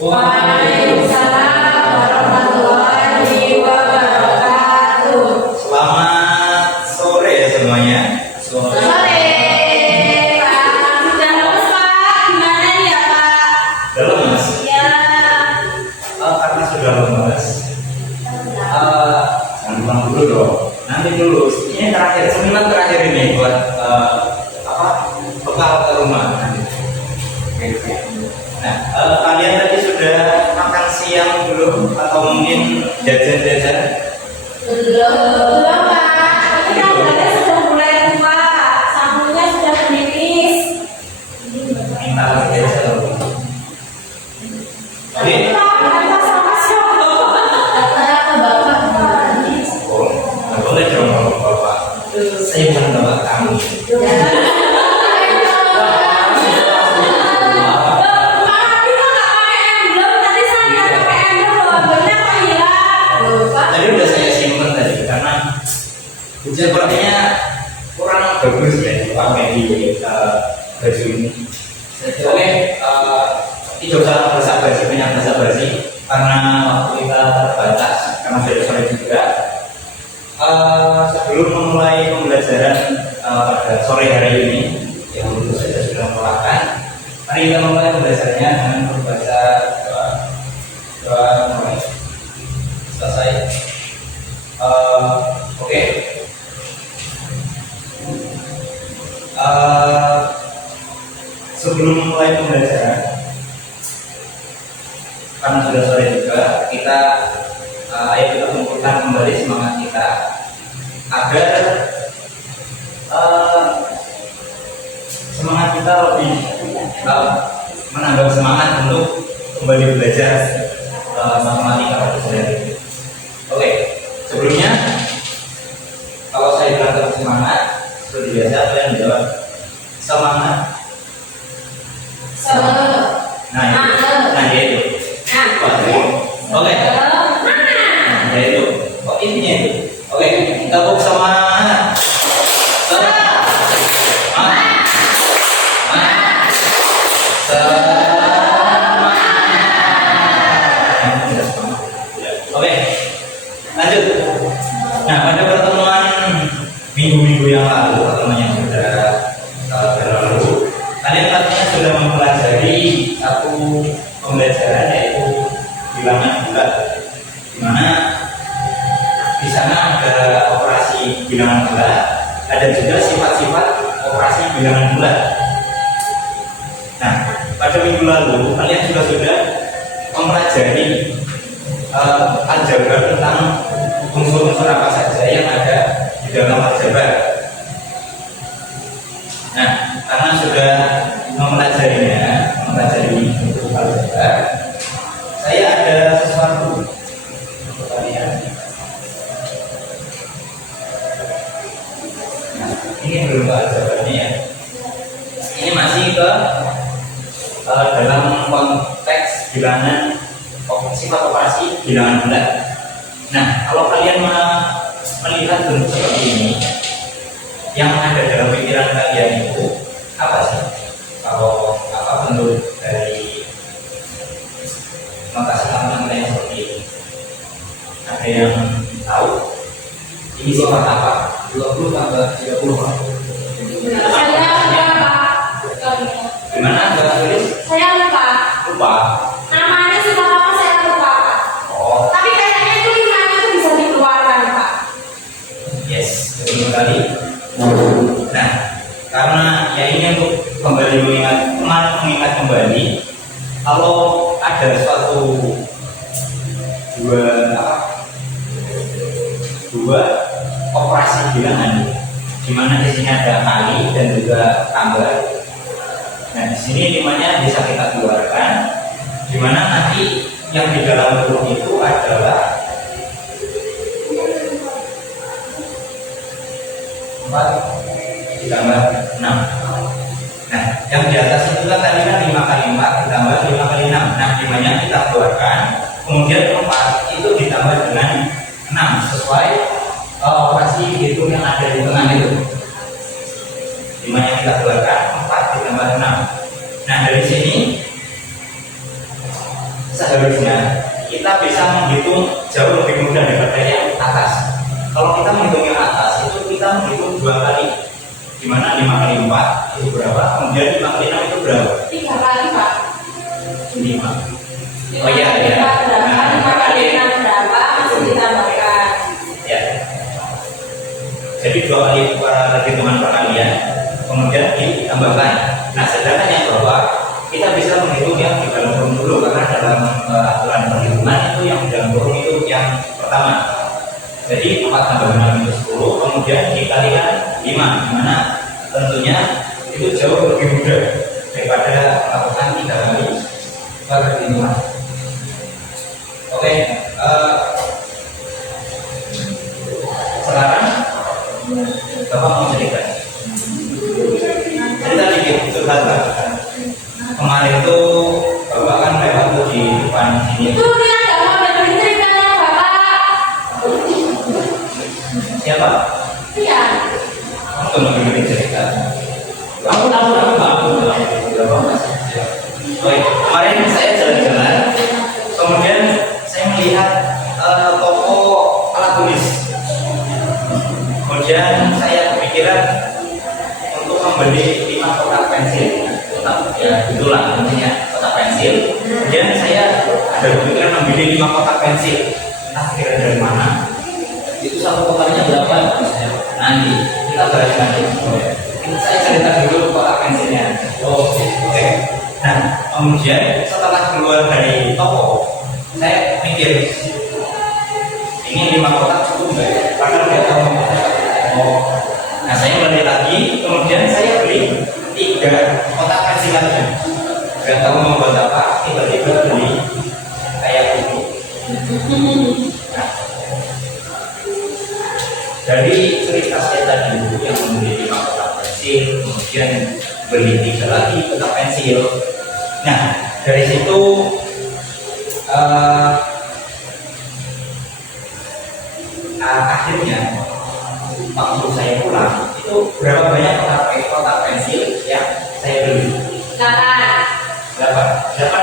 Waalaikumsalam warahmatullahi wabarakatuh. Selamat sore ya semuanya. Sore, Pak. Sudah lemes, Pak? Gimana nih ya, Pak? Udah lemes? Ya. Karena sudah lemes. Jangan pulang dulu dong. Nanti dulu. Ini terakhir, seminar terakhir ini buat bekal ke rumah nanti. Oke. Nah, kalian tadi sudah makan siang belum? Atau mungkin jajan-jajan? Belum, Pak. Ini kan badannya sudah mulai tua, sambungnya sudah menipis. Minta lagi aja loh. Oke. Oh, nggak boleh dong kalau bapak. Saya bukan bapak kamu. Tadi udah saya simpen tadi karena sepertinya kurang bagus ya dipakai di baju ini. Oke, tidak usah basa-basi, banyak basa-basi karena waktu kita terbatas karena sudah sore juga. Sebelum memulai pembelajaran pada sore hari ini yang tentu saja sudah melakukan, mari kita mulai pembelajarannya dengan membaca doa mulai selesai. Oke. Sebelum mulai pembelajaran, karena sudah sore juga, ayo kita kumpulkan kembali semangat kita agar semangat kita lebih menambah semangat untuk kembali belajar matematika pada sore hari ini. Oke, sebelumnya kalau saya bilang semangat, seperti biasa kalian jawab semangat. Nah itu. Oke. Nah itu. Oh intinya itu. Oke, tepuk semangat. Oke, lanjut. Nah, pada pertemuan minggu-minggu yang lalu, pertemuan yang sudah berlalu, kalian pastinya sudah mempelajari satu pembelajaran yaitu bilangan bulat, di mana di sana ada operasi bilangan bulat, ada juga sifat-sifat operasi bilangan bulat. Nah, pada minggu lalu kalian juga sudah mempelajari aljabar tentang unsur-unsur apa saja yang ada di dalam aljabar. Nah, karena sudah mempelajari unsur aljabar, saya ada sesuatu untuk kalian. Nah, ini belum ke aljabarnya ya. Ini masih ke dalam konteks bilangan sifat operasi bilangan bulat. Nah, kalau kalian melihat bentuk seperti ini, yang ada dalam pikiran kalian itu apa sih? Kalau apa bentuk dari notasi kalian yang seperti ini? Ada yang tahu? Ini sifat apa? 20 tambah 30. Saya lupa. Gimana? Coba tulis. Saya lupa. Lupa. Namanya sifat apa saya lupa, Pak. Oh, Tapi kayaknya itu limanya itu bisa dikeluarkan, Pak. yes, betul sekali. Nah, karena ya ini untuk kembali mengingat kembali, kalau ada suatu dua operasi bilangan, di mana di sini ada kali dan juga tambah. Nah, di sini limanya bisa kita keluarkan, di mana nanti yang di dalam huruf itu adalah 4 ditambah 6. Nah, yang di atas itu kan tadi kan 5 kali 4 ditambah 5 kali 6. Nah, 5-nya kita keluarkan, kemudian 4 itu ditambah dengan 6 sesuai operasi hitung yang ada di tengah itu. 5-nya kita keluarkan, 4 ditambah 6. Nah, dari sini seharusnya kita bisa menghitung jauh lebih mudah daripada yang atas. Kalau kita menghitung yang atas itu kita menghitung 2 kali, dimana 5 kali 4 itu berapa, kemudian 5 kali 6 itu berapa? 3 kali Pak. 5. Oh iya ya. Berapa? 5 kali 6 berapa? Masih ditambahkan. Ya. Jadi 2 kali perhitungan perkalian, kemudian ditambahkan. Nah, sedangkan yang bawah kita bisa menghitung yang di dalam kurung dulu, karena dalam aturan perhitungan itu yang di dalam kurung itu yang pertama. Jadi 4 tambah 6 itu 10, kemudian dikalikan 5, dimana tentunya itu jauh lebih mudah daripada melakukan 3 kali perhitungan. Oke, sekarang Bapak mau cerita. Cerita dikit, curhat Pak. Kemarin tuh Bapak kan lewat tuh di depan sini. Itu dia nggak mau dengerin ceritanya Bapak. Siapa? Iya. Aku mau dengerin cerita. Aku tahu. Oke, kemarin saya jalan-jalan, kemudian saya melihat toko alat tulis. Kemudian saya kepikiran untuk membeli 5 kotak pensil. Ya itulah intinya, kotak pensil. Kemudian saya ada kepikiran membeli 5 kotak pensil. Entah kira dari mana. Itu satu kotaknya berapa? Nanti kita bahas nanti. Saya cerita dulu kotak pensilnya. Oke. Nah, kemudian setelah keluar dari toko, saya mikir ini 5 kotak cukup nggak ya? Karena udah tahu. Nah, saya beli lagi, kemudian saya beli 3 kotak pensil lagi. Gak tahu mau buat apa, tiba-tiba beli kayak ini. Nah, dari cerita saya tadi yang membeli 5 kotak pensil, kemudian beli 3 lagi kotak pensil. Nah, dari situ akhirnya waktu saya pulang itu berapa banyak kotak pensil yang saya beli? 8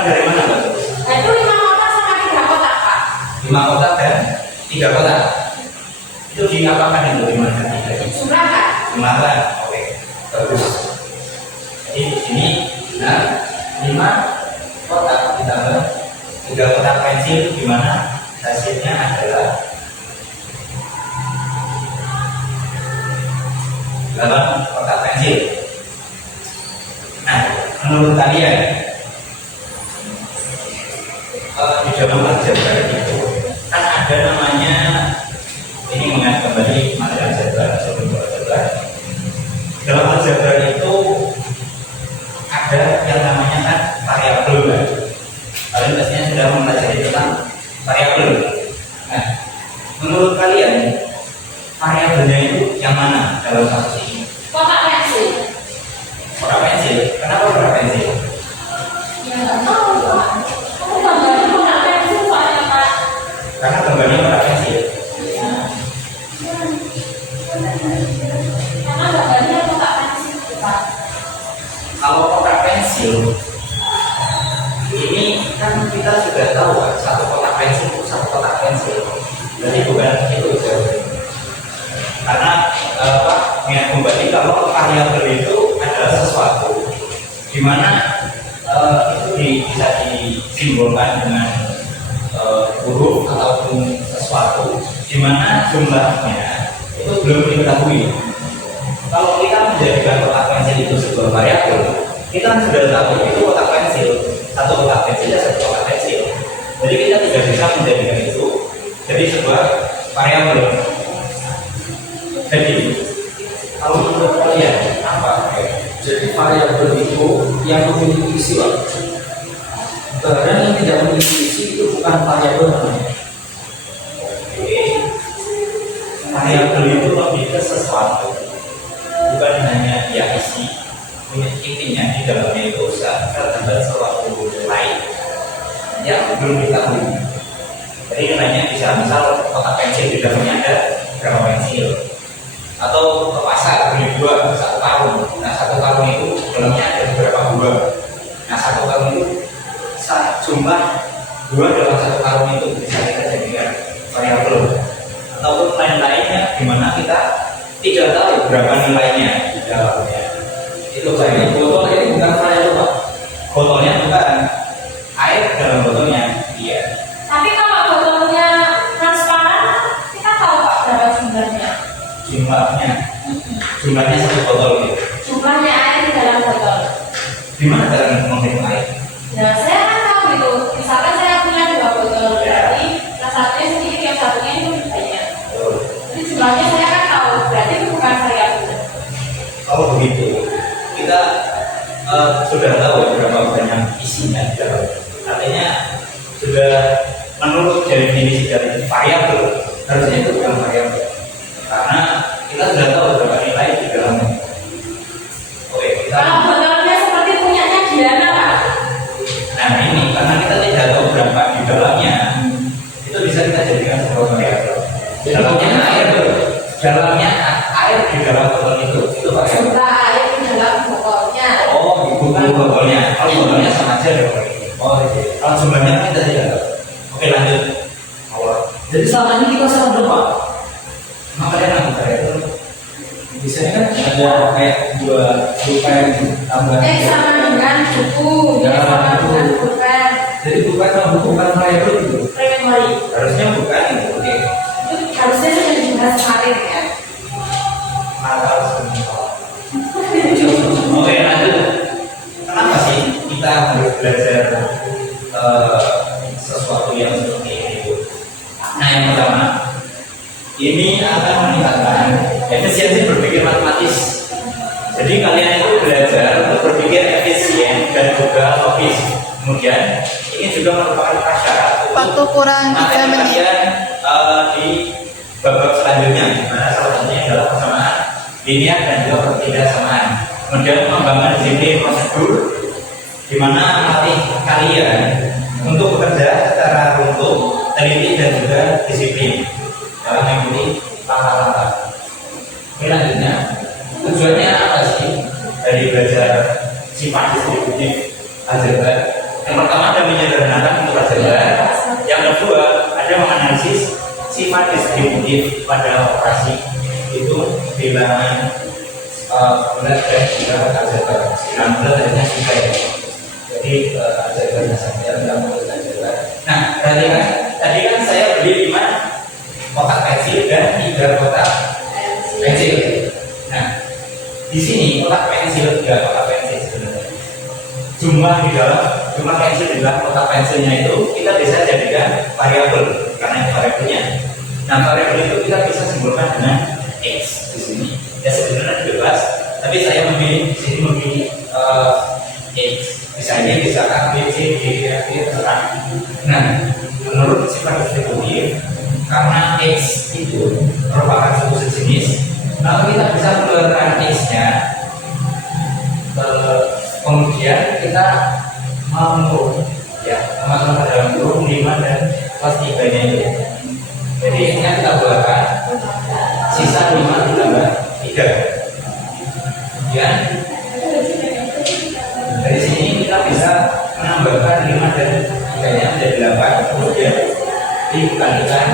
dari mana Mbak? Nah, itu 5 kotak sama 3 kotak Pak. 5 kotak dan 3 kotak. Itu diapakan itu 5 dan 3? Jumlahkan. Jumlahkan. Oke, bagus. Jadi di sini, nah 5 kotak ditambah 3 kotak pensil, di mana hasilnya adalah 8 kotak pensil. Nah, menurut kalian di dalam aljabar itu kan ada namanya, ini mengenai kembali materi aljabar atau bentuk aljabar. Dalam aljabar itu ada yang namanya kan variabel. Kalian pastinya sudah mempelajari tentang variabel. Nah, menurut kalian variabelnya itu yang mana dalam kasus ini? Kotak pensil. Kotak pensil. Kenapa kotak pensil? Ya nggak tahu Pak. Aku gambarnya kotak pensil soalnya Pak. Karena gambarnya kotak pensil. Karena gambarnya kotak pensil Pak. Kalau kotak pensil ini kan kita sudah tahu kan, satu kotak pensil itu satu kotak pensil. Jadi bukan itu jawabannya. Karena ingat kembali kalau variabel itu adalah sesuatu di mana itu bisa disimbolkan dengan huruf ataupun sesuatu di mana jumlahnya itu belum diketahui. Kalau kita menjadikan kotak pensil itu sebuah variabel, kita kan sudah tahu itu kotak pensil, satu kotak pensil dan satu kotak pensil. Jadi kita tidak bisa menjadikan itu jadi sebuah variabel. Jadi kalau menurut kalian apa? Jadi variabel itu yang memiliki isi, Pak. Barang yang tidak memiliki isi itu bukan variabel namanya. Oke. Variabel itu lebih ke sesuatu, bukan hanya ya isi. Intinya di dalamnya itu terdapat sesuatu lain yang belum diketahui. Jadi nilainya bisa misal kotak pensil di dalamnya ada berapa pensil, atau ke pasar beli buah 1 karung. Nah 1 karung itu dalamnya ada beberapa buah. Nah 1 karung itu jumlah 2 dalam 1 karung itu bisa kita jadikan variabel, ataupun lain-lainnya di mana kita tidak tahu berapa nilainya di dalamnya. Itu Jadi botol ini bukan variabel Pak. botolnya bukan air dalam botolnya, iya. Tapi kalau botolnya transparan, kita tahu Pak berapa jumlahnya. Jumlahnya 1 botol gitu. Jumlahnya air di dalam botol. Gimana cara menghitung air? Nah, saya kan tahu gitu. Misalkan saya punya 2 botol, Ya. berarti yang satunya sedikit, yang satunya itu lebih banyak. Oh, Jadi jumlahnya saya kan tahu, berarti itu bukan variabel. kalau begitu kita sudah tahu berapa banyak isinya di dalam. Artinya sudah menurut definisi dari variabel, harusnya itu bukan variabel karena kita sudah tahu berapa nilai di dalamnya. Oke, kita Kalau botolnya seperti punyanya Diana Pak. nah ini karena kita tidak tahu berapa di dalamnya, itu bisa kita jadikan sebuah variabel. Dalamnya air di dalam botol itu variabel. Jumlah air di dalam botolnya. Oh, bukan botolnya. Kalau botolnya sama aja dong. Oh, iya. Kalau jumlahnya kan kita tidak tahu. Oke, lanjut. Awal. Jadi selama ini kita salah dong Pak. Makanya nambah variabel. Biasanya kan ada kayak dua pulpen tambahan. Sama dengan buku, Ya, sama buku. dengan pulpen. Jadi pulpen sama buku bukan variabel gitu. Pre-memory. Harusnya bukan. Oke. Itu harusnya sudah dibahas kemarin ya. Nakal semua. Oke, lanjut. Kenapa sih kita harus belajar sesuatu yang seperti ini? Nah, yang pertama, ini akan meningkatkan efisiensi berpikir matematis. Jadi kalian itu belajar untuk berpikir efisien dan juga logis. Kemudian ini juga merupakan prasyarat Waktu kurang 3 materi menit. kalian di babak selanjutnya, di mana salah satunya adalah persamaan linear dan juga ketidaksamaan. Kemudian pengembangan disiplin prosedur, di mana melatih kalian untuk bekerja secara runtut, teliti dan juga disiplin dalam mengikuti langkah-langkah. Selanjutnya, tujuannya apa sih dari belajar sifat distributif aljabar? Yang pertama ada menyederhanakan untuk aljabar. Yang kedua ada menganalisis sifat distributif pada operasi itu bilangan bulat dan juga aljabar. Bilangan bulat hanya juga ya. Jadi aljabarnya saja dalam bentuk aljabar. Nah, perhatikan tadi kan saya beli 5 kotak pensil dan 3 kotak pensil. Nah, di sini kotak pensil 3 kotak pensil sebenarnya. Jumlah pensil di dalam kotak pensilnya itu kita bisa jadikan variabel karena itu variabelnya. Nah, variabel itu kita bisa simpulkan dengan x di sini. Ya sebenarnya bebas, tapi saya memilih di sini memilih x. Bisa ini bisa A, B, C, D, E, F, G, terserah. Nah, menurut sifat distributif, karena x itu merupakan suatu sejenis, lalu kita bisa mengeluarkan x-nya. Kemudian kita mengukur, ya, masukkan ke dalam kurung 5 dan plus 3-nya itu. Jadi x-nya kita keluarkan, sisa 5 ditambah 3. Kemudian dari sini kita bisa menambahkan 5 dan 3-nya menjadi 8. Kemudian dikalikan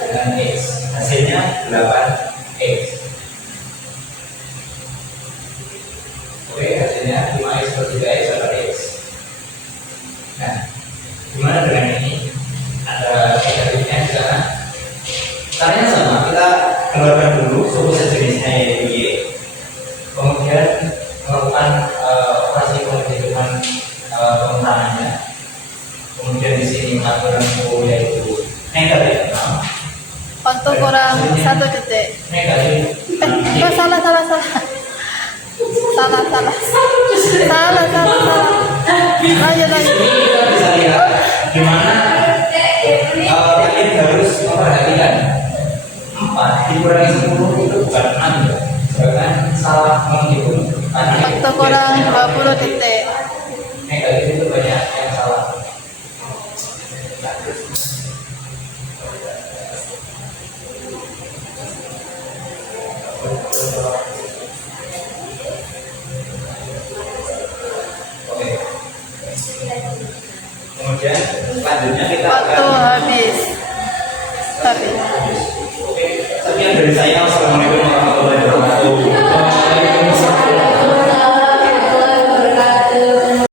dengan x, hasilnya 8x. Oke, hasilnya 5x per 3x adalah x. Nah, gimana dengan ini? Ada negatifnya di sana. Caranya sama, kita keluarkan dulu suku sejenisnya yaitu y. Kemudian melakukan operasi penghitungan pengurangannya. Kemudian di sini aturan suku yaitu negatif 6. Waktu kurang 1 detik. Negatif Salah. Lanjut. ini kita bisa lihat gimana kalian harus memperhatikan 4 dikurangi 10 itu bukan 6 ya. Bahkan salah menghitung Waktu kurang 20 detik. negatif itu banyak yang salah. Oke. Kemudian Selanjutnya kita Waktu akan habis. Habis. Oke, sekian dari saya. Wassalamualaikum.